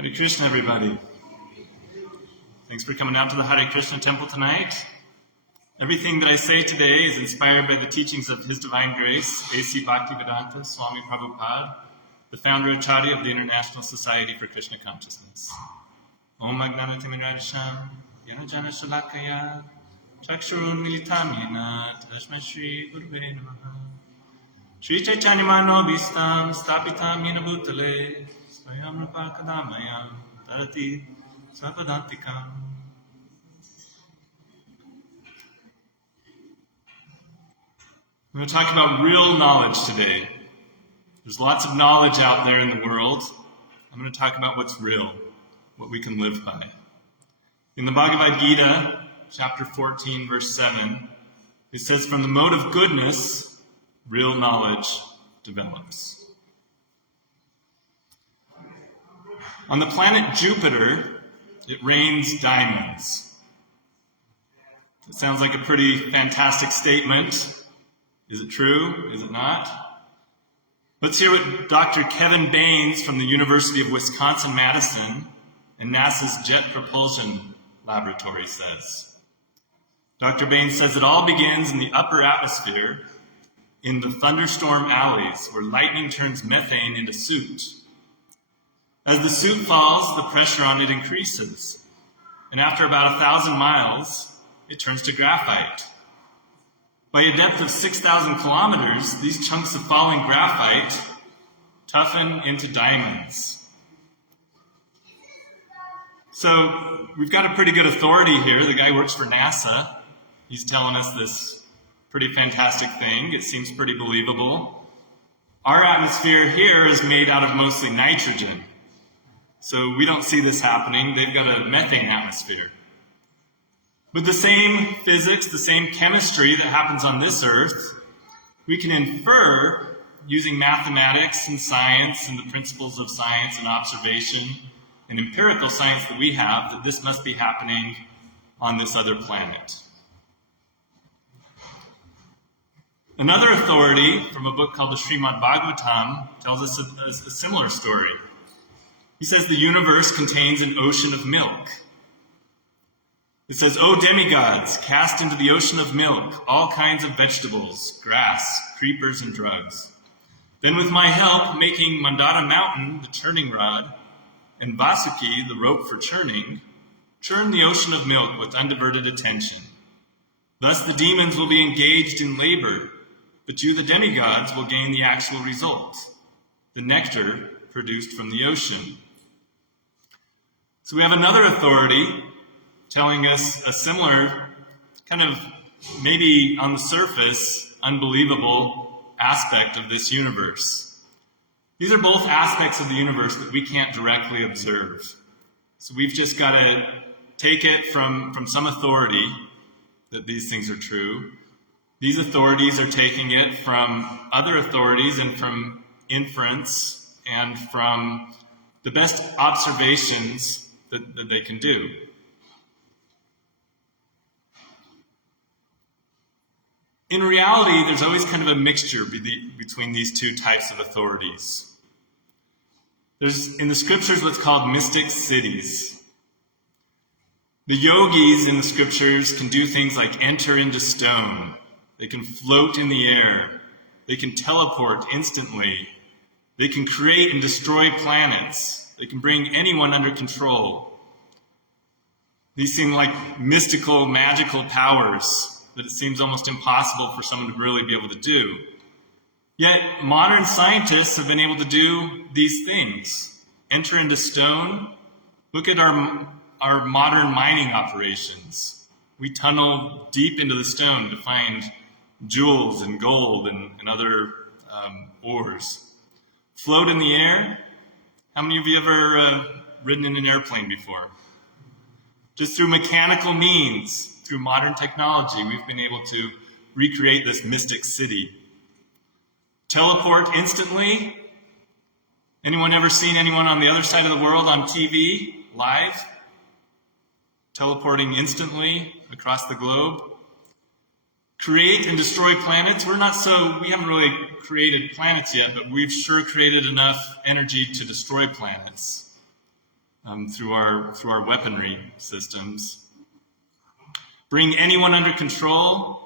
Hare Krishna, everybody. Thanks for coming out to the Hare Krishna temple tonight. Everything that I say today is inspired by the teachings of His Divine Grace, A.C. Bhaktivedanta Swami Prabhupada, the founder and Acharya of the International Society for Krishna Consciousness. Om Agnanatimirajasham, Yanajana Shalakaya, Chakshurun Militamina, Tashma Shri Gurve Namaha. Shri Chaitanya Manobhistam, Stapitam Yena Bhutale, Swayam Rupa Kadamayam, Tarati Svapadantikam. I'm going to talk about real knowledge today. There's lots of knowledge out there in the world. I'm going to talk about what's real, what we can live by. In the Bhagavad Gita, chapter 14, verse 7, it says, from the mode of goodness, real knowledge develops. On the planet Jupiter, it rains diamonds. It sounds like a pretty fantastic statement. Is it true? Is it not? Let's hear what Dr. Kevin Baines from the University of Wisconsin-Madison and NASA's Jet Propulsion Laboratory says. Dr. Baines says it all begins in the upper atmosphere, in the thunderstorm alleys where lightning turns methane into soot. As the soot falls, the pressure on it increases, and after about 1,000 miles, it turns to graphite. By a depth of 6,000 kilometers, these chunks of falling graphite toughen into diamonds. So we've got a pretty good authority here. The guy works for NASA. He's telling us this pretty fantastic thing. It seems pretty believable. Our atmosphere here is made out of mostly nitrogen. So we don't see this happening. They've got a methane atmosphere. With the same physics, the same chemistry that happens on this earth, we can infer, using mathematics and science and the principles of science and observation and empirical science that we have, that this must be happening on this other planet. Another authority from a book called the Srimad Bhagavatam tells us a similar story. He says the universe contains an ocean of milk. It says, O demigods, cast into the ocean of milk all kinds of vegetables, grass, creepers, and drugs. Then with my help, making Mandara mountain, the churning rod, and Vasuki, the rope for churning, churn the ocean of milk with undiverted attention. Thus the demons will be engaged in labor, but you, the demigods, will gain the actual result, the nectar produced from the ocean. So we have another authority telling us a similar, kind of maybe on the surface, unbelievable aspect of this universe. These are both aspects of the universe that we can't directly observe. So we've just got to take it from some authority that these things are true. These authorities are taking it from other authorities and from inference and from the best observations that they can do. In reality, there's always kind of a mixture between these two types of authorities. There's, in the scriptures, what's called mystic cities. The yogis in the scriptures can do things like enter into stone. They can float in the air. They can teleport instantly. They can create and destroy planets. They can bring anyone under control. These seem like mystical, magical powers that it seems almost impossible for someone to really be able to do. Yet modern scientists have been able to do these things. Enter into stone. Look at our modern mining operations. We tunnel deep into the stone to find jewels and gold and other ores. Float in the air. How many of you ever ridden in an airplane before? Just through mechanical means, through modern technology, we've been able to recreate this mystic city. Teleport instantly. Anyone ever seen anyone on the other side of the world on TV, live? Teleporting instantly across the globe. Create and destroy planets. We haven't really created planets yet, but we've sure created enough energy to destroy planets. through our weaponry systems. Bring anyone under control.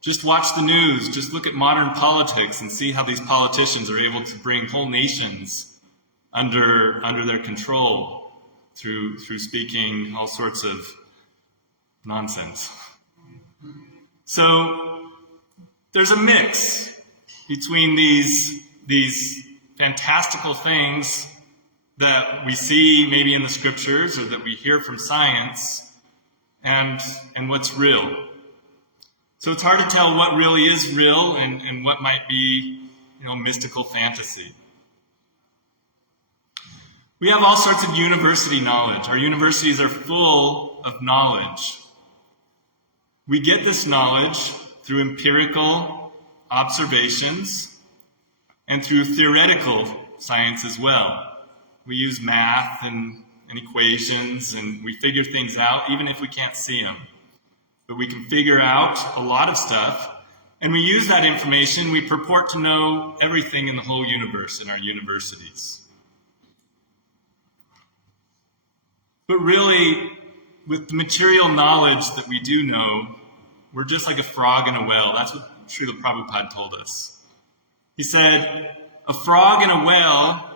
Just watch the news. Just look at modern politics and see how these politicians are able to bring whole nations under their control through speaking all sorts of nonsense. So there's a mix between these fantastical things that we see maybe in the scriptures or that we hear from science and what's real. So it's hard to tell what really is real and what might be, mystical fantasy. We have all sorts of university knowledge. Our universities are full of knowledge. We get this knowledge through empirical observations and through theoretical science as well. We use math and equations, and we figure things out even if we can't see them. But we can figure out a lot of stuff, and we use that information. We purport to know everything in the whole universe in our universities. But really, with the material knowledge that we do know, we're just like a frog in a well. That's what Srila Prabhupada told us. He said, a frog in a well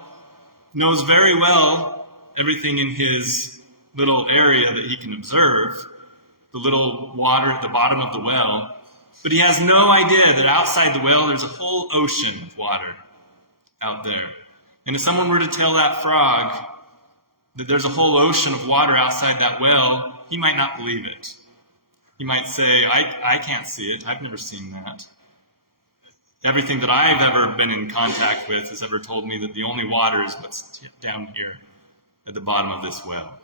knows very well everything in his little area that he can observe, the little water at the bottom of the well, but he has no idea that outside the well there's a whole ocean of water out there. And if someone were to tell that frog that there's a whole ocean of water outside that well, he might not believe it. He might say, I can't see it. I've never seen that. Everything that I've ever been in contact with has ever told me that the only water is what's down here at the bottom of this well.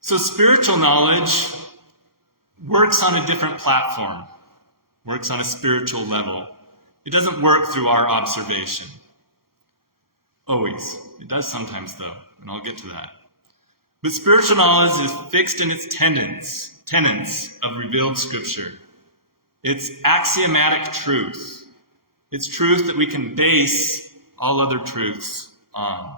So spiritual knowledge works on a different platform, works on a spiritual level. It doesn't work through our observation. Always. It does sometimes, though, and I'll get to that. But spiritual knowledge is fixed in its tenets of revealed scripture. It's axiomatic truth. It's truth that we can base all other truths on.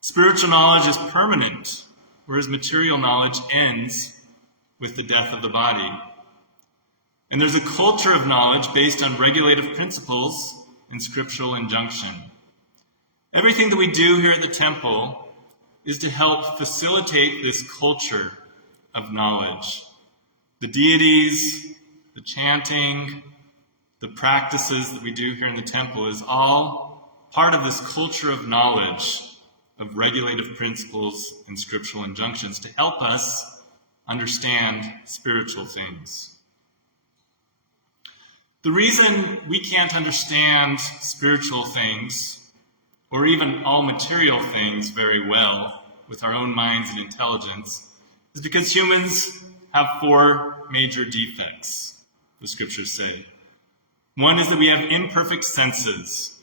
Spiritual knowledge is permanent, whereas material knowledge ends with the death of the body. And there's a culture of knowledge based on regulative principles and scriptural injunction. Everything that we do here at the temple is to help facilitate this culture of knowledge. The deities, the chanting, the practices that we do here in the temple is all part of this culture of knowledge, of regulative principles and scriptural injunctions to help us understand spiritual things. The reason we can't understand spiritual things, or even all material things very well with our own minds and intelligence, is because humans have 4 major defects, the scriptures say. One is that we have imperfect senses.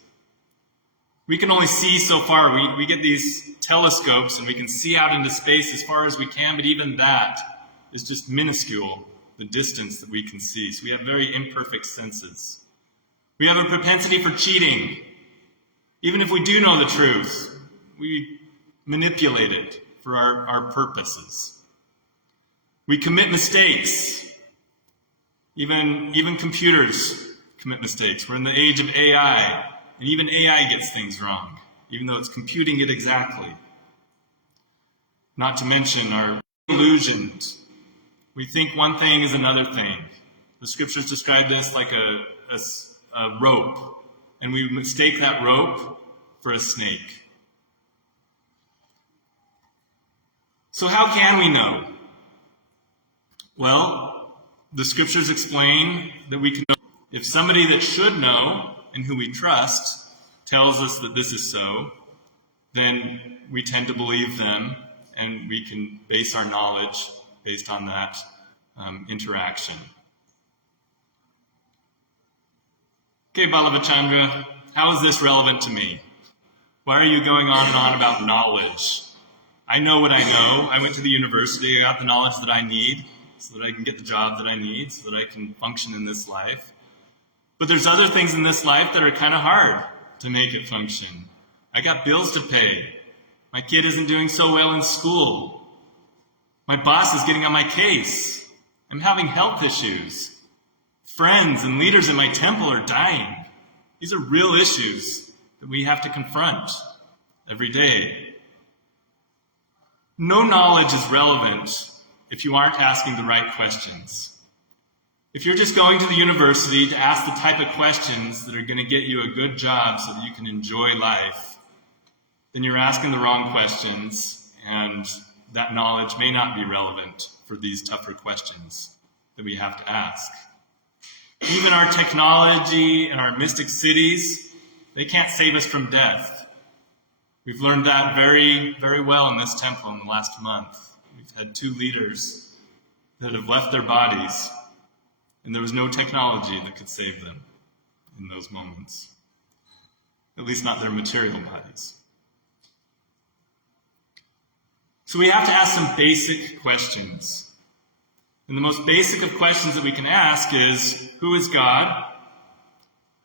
We can only see so far. We get these telescopes and we can see out into space as far as we can, but even that is just minuscule, the distance that we can see. So we have very imperfect senses. We have a propensity for cheating. Even if we do know the truth, we manipulate it for our purposes. We commit mistakes. Even computers commit mistakes. We're in the age of AI, and even AI gets things wrong, even though it's computing it exactly. Not to mention our illusions. We think one thing is another thing. The scriptures describe this like a rope, and we mistake that rope for a snake. So how can we know? Well, the scriptures explain that we can know. If somebody that should know and who we trust tells us that this is so, then we tend to believe them, and we can base our knowledge based on that interaction. Okay, Ballava Candra, how is this relevant to me? Why are you going on and on about knowledge? I know what I know. I went to the university. I got the knowledge that I need so that I can get the job that I need, so that I can function in this life. But there's other things in this life that are kind of hard to make it function. I got bills to pay. My kid isn't doing so well in school. My boss is getting on my case. I'm having health issues. Friends and leaders in my temple are dying. These are real issues that we have to confront every day. No knowledge is relevant if you aren't asking the right questions. If you're just going to the university to ask the type of questions that are going to get you a good job so that you can enjoy life, then you're asking the wrong questions, and that knowledge may not be relevant for these tougher questions that we have to ask. Even our technology and our mystic cities, they can't save us from death. We've learned that very, very well in this temple in the last month. We've had 2 leaders that have left their bodies, and there was no technology that could save them in those moments. At least not their material bodies. So we have to ask some basic questions. And the most basic of questions that we can ask is, who is God?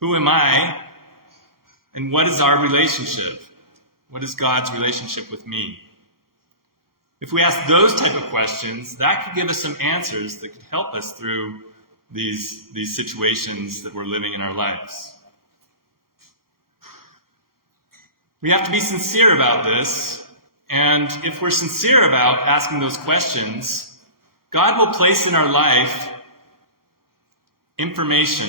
Who am I? And what is our relationship? What is God's relationship with me? If we ask those type of questions, that could give us some answers that could help us through these situations that we're living in our lives. We have to be sincere about this, and if we're sincere about asking those questions, God will place in our life information.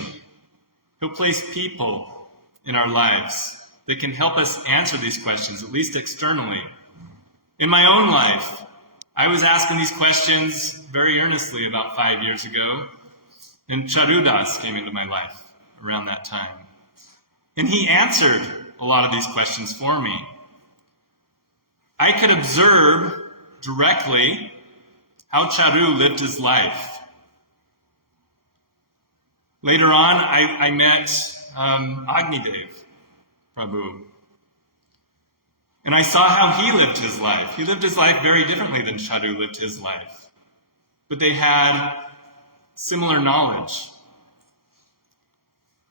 He'll place people in our lives that can help us answer these questions, at least externally. In my own life, I was asking these questions very earnestly about 5 years ago, and Charudas came into my life around that time. And he answered a lot of these questions for me. I could observe directly how Charu lived his life. Later on, I met Agnidev Prabhu. And I saw how he lived his life. He lived his life very differently than Charu lived his life. But they had similar knowledge.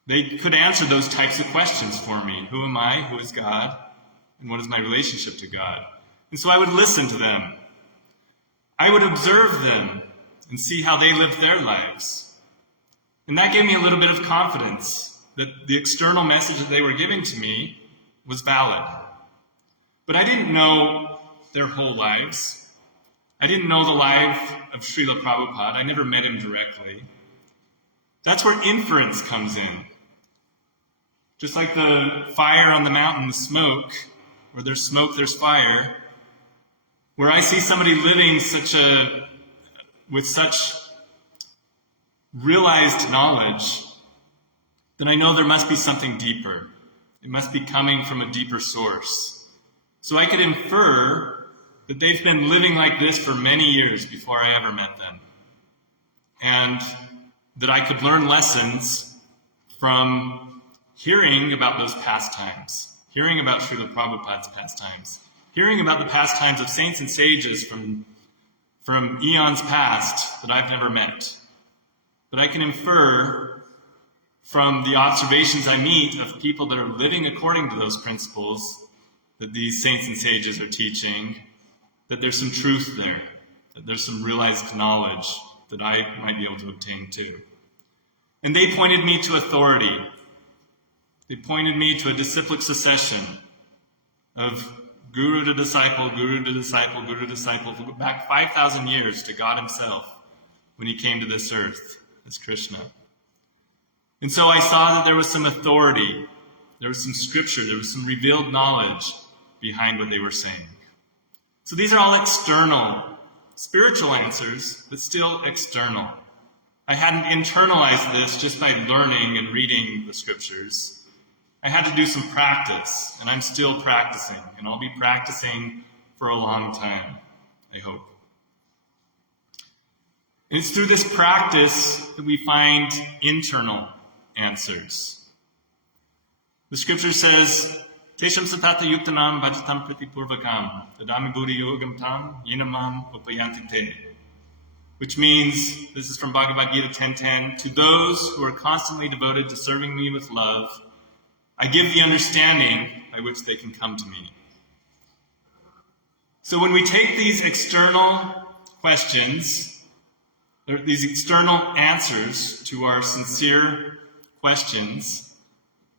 They could answer those types of questions for me. Who am I? Who is God? And what is my relationship to God? And so I would listen to them. I would observe them and see how they lived their lives. And that gave me a little bit of confidence that the external message that they were giving to me was valid. But I didn't know their whole lives. I didn't know the life of Srila Prabhupada. I never met him directly. That's where inference comes in. Just like the fire on the mountain, the smoke, where there's smoke, there's fire. Where I see somebody living with such realized knowledge, then I know there must be something deeper. It must be coming from a deeper source. So I could infer that they've been living like this for many years before I ever met them. And that I could learn lessons from hearing about those pastimes, hearing about Srila Prabhupada's pastimes, hearing about the pastimes of saints and sages from eons past that I've never met. But I can infer from the observations I meet of people that are living according to those principles that these saints and sages are teaching, that there's some truth there, that there's some realized knowledge that I might be able to obtain too. And they pointed me to authority. They pointed me to a disciplic succession of guru to disciple, guru to disciple, guru to disciple, back 5,000 years to God himself when he came to this earth as Krishna. And so I saw that there was some authority, there was some scripture, there was some revealed knowledge behind what they were saying. So these are all external, spiritual answers, but still external. I hadn't internalized this just by learning and reading the scriptures. I had to do some practice, and I'm still practicing, and I'll be practicing for a long time, I hope. And it's through this practice that we find internal answers. The scripture says, Tesham satata yuktanam bhajatam pratipurvakam, tadami buddhi yogam tam yinamam upayanti te. Which means, this is from Bhagavad Gita 10:10, to those who are constantly devoted to serving me with love, I give the understanding by which they can come to me. So when we take these external questions, or these external answers to our sincere questions,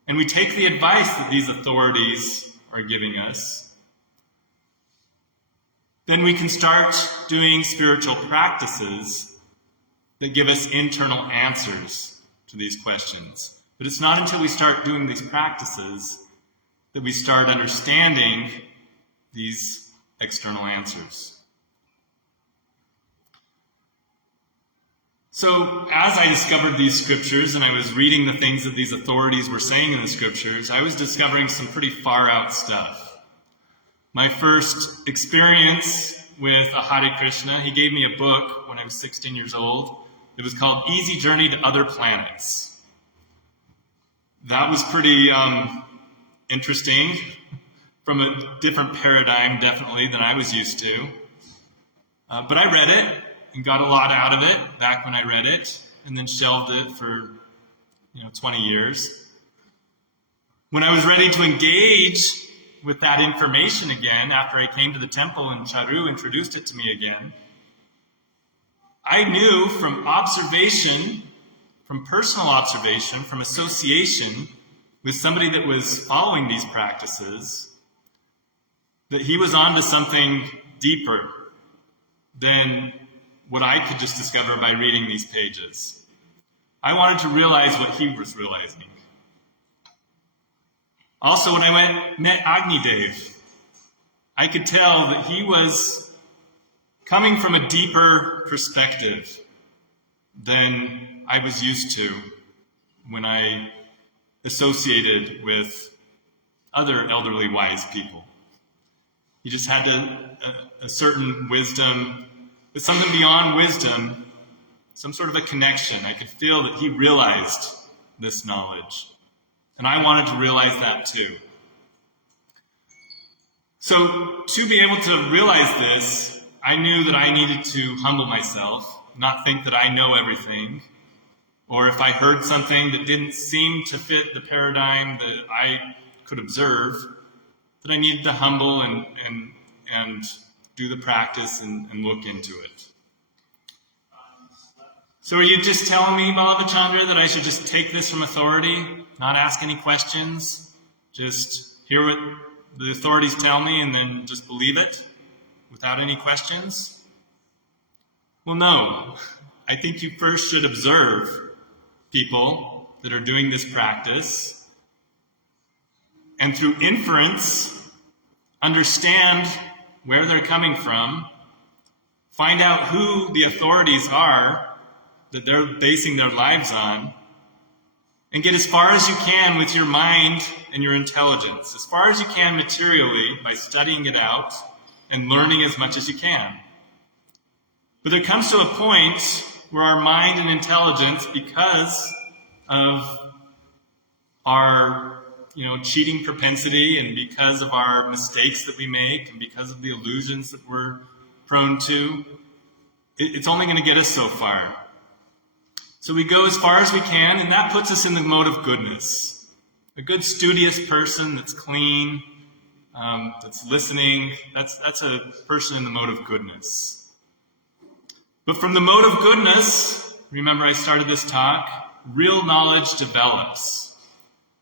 and we take the advice that these authorities are giving us, then we can start doing spiritual practices that give us internal answers to these questions. But it's not until we start doing these practices that we start understanding these external answers. So as I discovered these scriptures and I was reading the things that these authorities were saying in the scriptures, I was discovering some pretty far out stuff. My first experience with a Hare Krishna, he gave me a book when I was 16 years old. It was called Easy Journey to Other Planets. That was pretty interesting, from a different paradigm, definitely, than I was used to. But I read it and got a lot out of it back when I read it, and then shelved it for 20 years. When I was ready to engage with that information again, after I came to the temple and Charu introduced it to me again, I knew from observation, from personal observation, from association with somebody that was following these practices, that he was onto something deeper than what I could just discover by reading these pages. I wanted to realize what he was realizing. Also, when I met Agni Dev, I could tell that he was coming from a deeper perspective than I was used to when I associated with other elderly wise people. He just had a certain wisdom, but something beyond wisdom, some sort of a connection. I could feel that he realized this knowledge. And I wanted to realize that too. So to be able to realize this, I knew that I needed to humble myself, not think that I know everything, or if I heard something that didn't seem to fit the paradigm that I could observe, that I needed to humble and do the practice and look into it. So are you just telling me, Ballava Chandra, that I should just take this from authority, not ask any questions, just hear what the authorities tell me and then just believe it without any questions? Well, no. I think you first should observe people that are doing this practice, and through inference, understand where they're coming from, find out who the authorities are that they're basing their lives on, and get as far as you can with your mind and your intelligence, as far as you can materially by studying it out and learning as much as you can. But there comes to a point where our mind and intelligence, because of our cheating propensity and because of our mistakes that we make and because of the illusions that we're prone to, it's only going to get us so far. So we go as far as we can, and that puts us in the mode of goodness. A good studious person that's clean, that's listening, that's a person in the mode of goodness. But from the mode of goodness, remember I started this talk, real knowledge develops.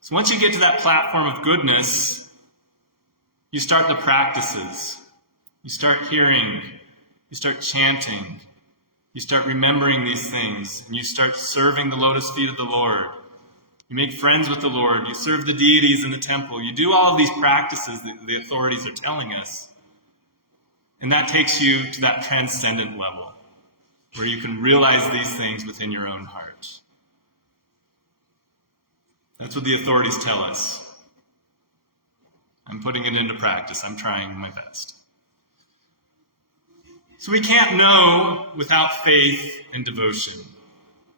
So once you get to that platform of goodness, you start the practices. You start hearing, you start chanting, you start remembering these things, and you start serving the lotus feet of the Lord. You make friends with the Lord, you serve the deities in the temple, you do all of these practices that the authorities are telling us. And that takes you to that transcendent level, where you can realize these things within your own heart. That's what the authorities tell us. I'm putting it into practice. I'm trying my best. So we can't know without faith and devotion.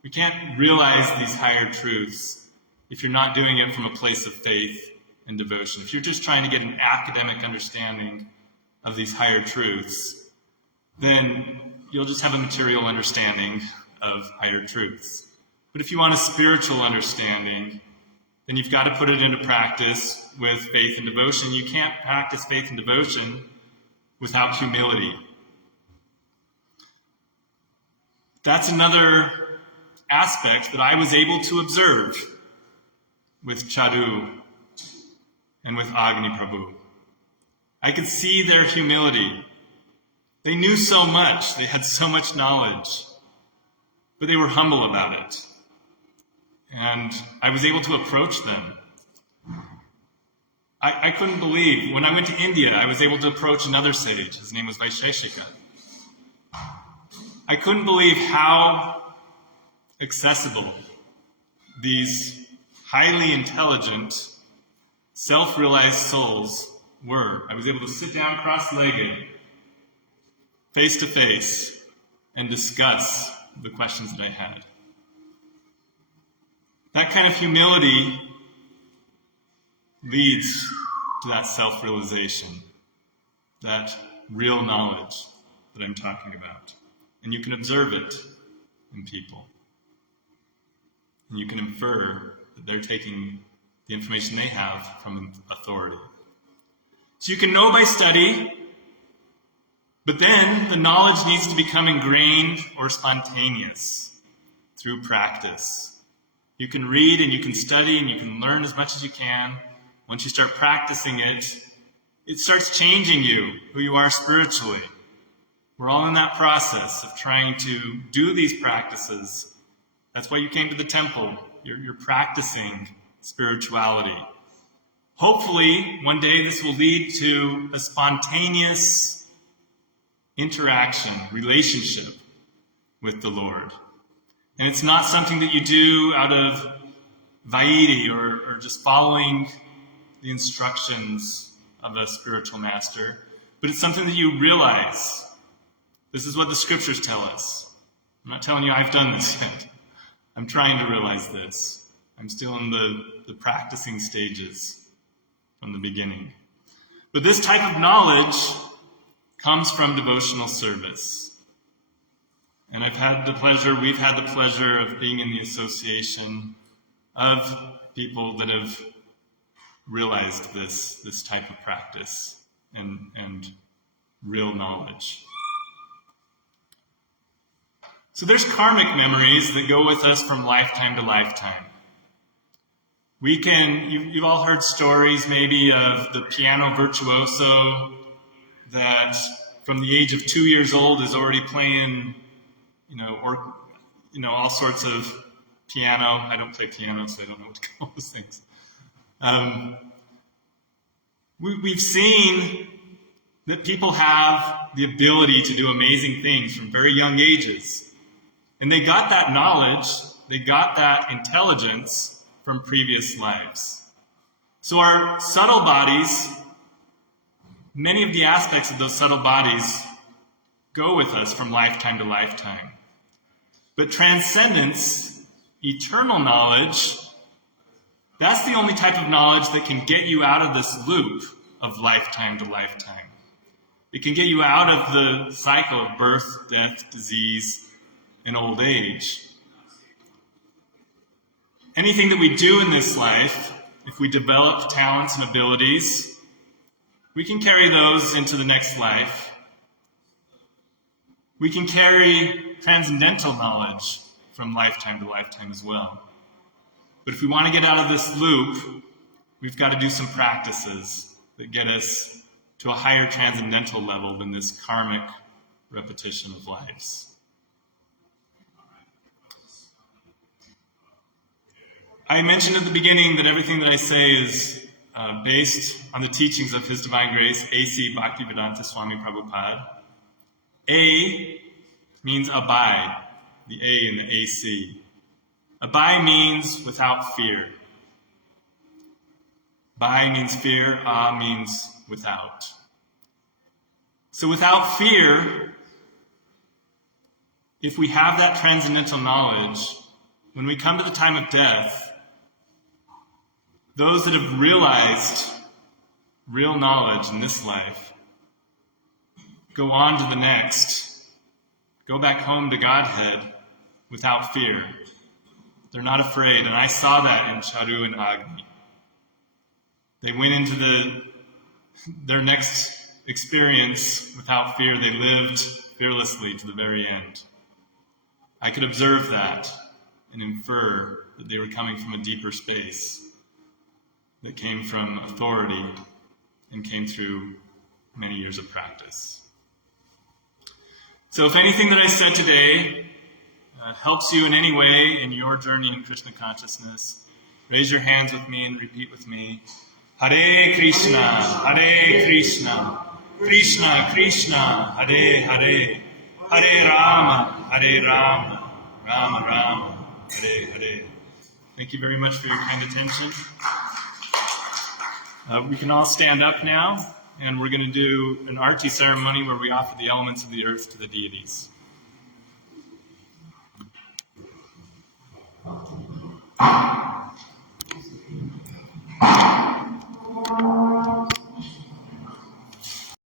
We can't realize these higher truths if you're not doing it from a place of faith and devotion. If you're just trying to get an academic understanding of these higher truths, then you'll just have a material understanding of higher truths. But if you want a spiritual understanding, then you've got to put it into practice with faith and devotion. You can't practice faith and devotion without humility. That's another aspect that I was able to observe with Chadu and with Agni Prabhu. I could see their humility. They knew so much. They had so much knowledge. But they were humble about it. And I was able to approach them. I couldn't believe. When I went to India, I was able to approach another sage. His name was Vaisheshika. I couldn't believe how accessible these highly intelligent, self-realized souls were. I was able to sit down cross-legged, face to face, and discuss the questions that I had. That kind of humility leads to that self-realization, that real knowledge that I'm talking about. And you can observe it in people. And you can infer that they're taking the information they have from authority. So you can know by study, but then the knowledge needs to become ingrained or spontaneous through practice. You can read and you can study and you can learn as much as you can. Once you start practicing it, it starts changing you, who you are spiritually. We're all in that process of trying to do these practices. That's why you came to the temple. You're practicing spirituality. Hopefully, one day this will lead to a spontaneous interaction, relationship with the Lord. And it's not something that you do out of vaidhi or just following the instructions of a spiritual master, but it's something that you realize. This is what the scriptures tell us. I'm not telling you I've done this yet. I'm trying to realize this. I'm still in the practicing stages from the beginning. But this type of knowledge comes from devotional service. And we've had the pleasure of being in the association of people that have realized this type of practice and real knowledge. So there's karmic memories that go with us from lifetime to lifetime. You've all heard stories maybe of the piano virtuoso that from the age of 2 years old is already playing, all sorts of piano. I don't play piano, so I don't know what to call those things. We've seen that people have the ability to do amazing things from very young ages. And they got that knowledge, they got that intelligence from previous lives. So our subtle bodies, many of the aspects of those subtle bodies go with us from lifetime to lifetime. But transcendence, eternal knowledge, that's the only type of knowledge that can get you out of this loop of lifetime to lifetime. It can get you out of the cycle of birth, death, disease, and old age. Anything that we do in this life, if we develop talents and abilities, we can carry those into the next life. We can carry transcendental knowledge from lifetime to lifetime as well. But if we want to get out of this loop, we've got to do some practices that get us to a higher transcendental level than this karmic repetition of lives. I mentioned at the beginning that everything that I say is based on the teachings of His Divine Grace, A.C. Bhaktivedanta Swami Prabhupada. A means abide, the A in the A.C. Abide means without fear. Bai means fear, A means without. So without fear, if we have that transcendental knowledge, when we come to the time of death, those that have realized real knowledge in this life go on to the next, go back home to Godhead without fear. They're not afraid, and I saw that in Charu and Agni. They went into their next experience without fear. They lived fearlessly to the very end. I could observe that and infer that they were coming from a deeper space that came from authority and came through many years of practice. So if anything that I said today helps you in any way in your journey in Krishna consciousness, raise your hands with me and repeat with me. Hare Krishna, Krishna Krishna, Hare Hare, Hare Rama, Rama Rama, Hare Hare. Thank you very much for your kind attention. We can all stand up now, and we're going to do an arti ceremony where we offer the elements of the earth to the deities.